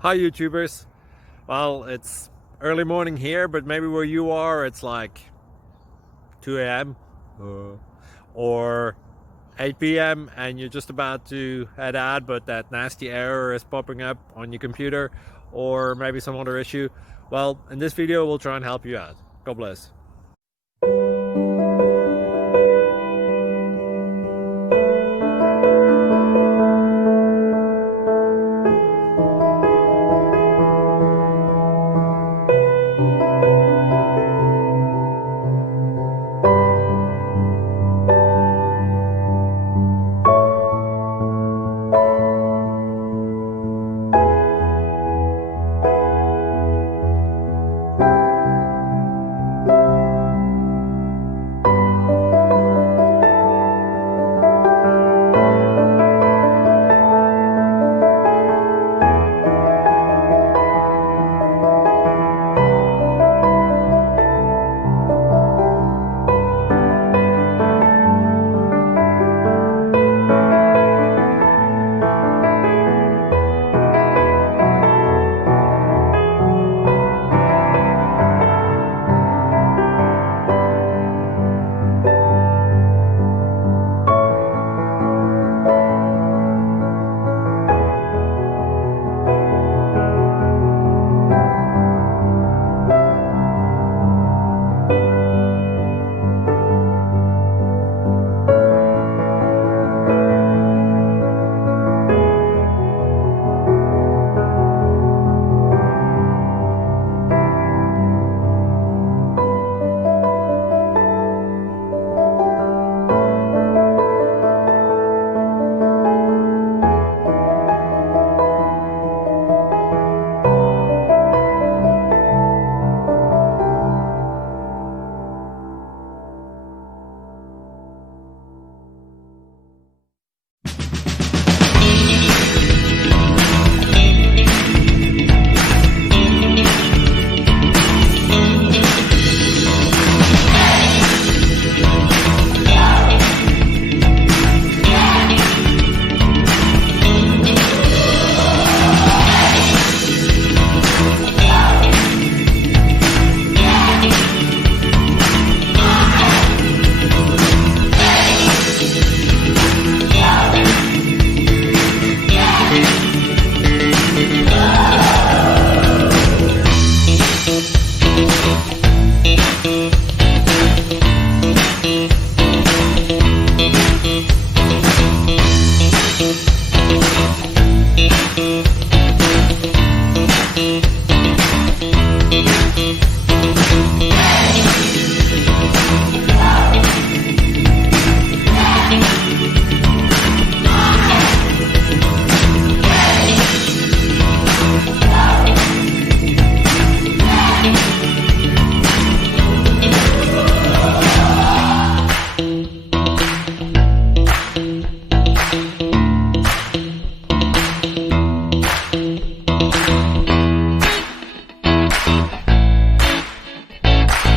Hi YouTubers. Well, it's early morning here, but maybe where you are it's like 2 a.m. Or 8 p.m. and you're just about to head out, but that nasty error is popping up on your computer, or maybe some other issue. Well, in this video we'll try and help you out. God bless.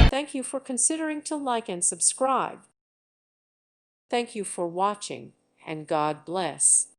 Thank you for considering to like and subscribe. Thank you for watching, and God bless.